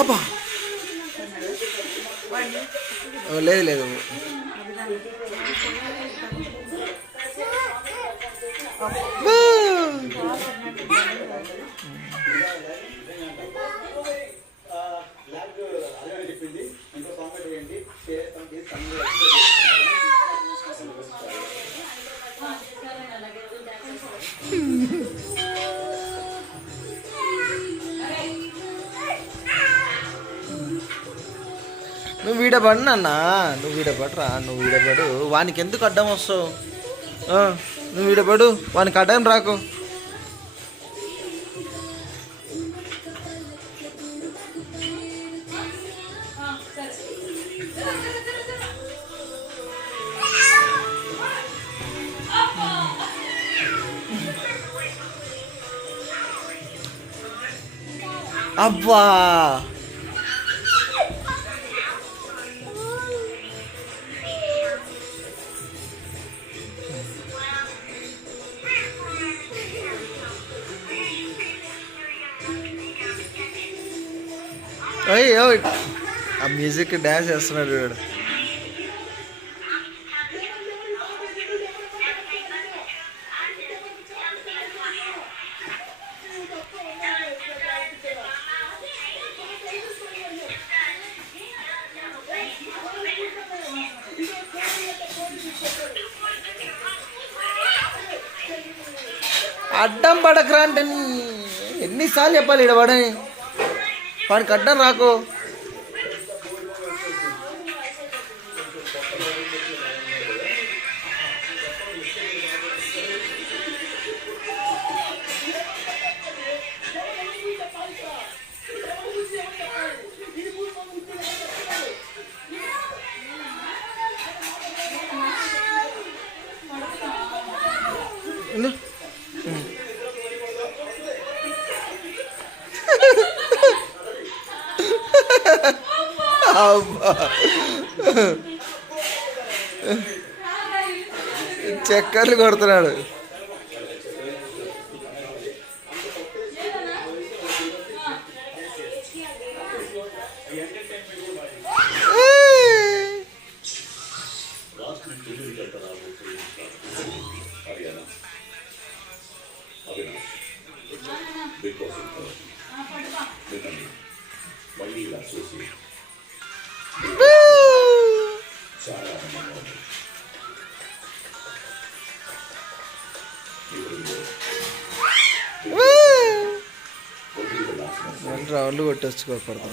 అబ్బా లేదు లేదు నువ్వు వీడబడి నాన్న, నువ్వు వీడబడరా, నువ్వు వీడబడు. వానికి ఎందుకు అడ్డం వస్తావు? నువ్వు వీడబడు, వానికి అడ్డం రాకు. అబ్బా అయ్యో ఆ మ్యూజిక్ డ్యాన్స్ చేస్తున్నాడు వీడు. అడ్డం పడకరా అంటే ఎన్నిసార్లు చెప్పాలి ఇక్కడ పడని, వాడికి అడ్డం రాకు. చక్కర్లు కొడుతున్నాడు. రౌండ్లు కొట్టేసుకోకూడదు.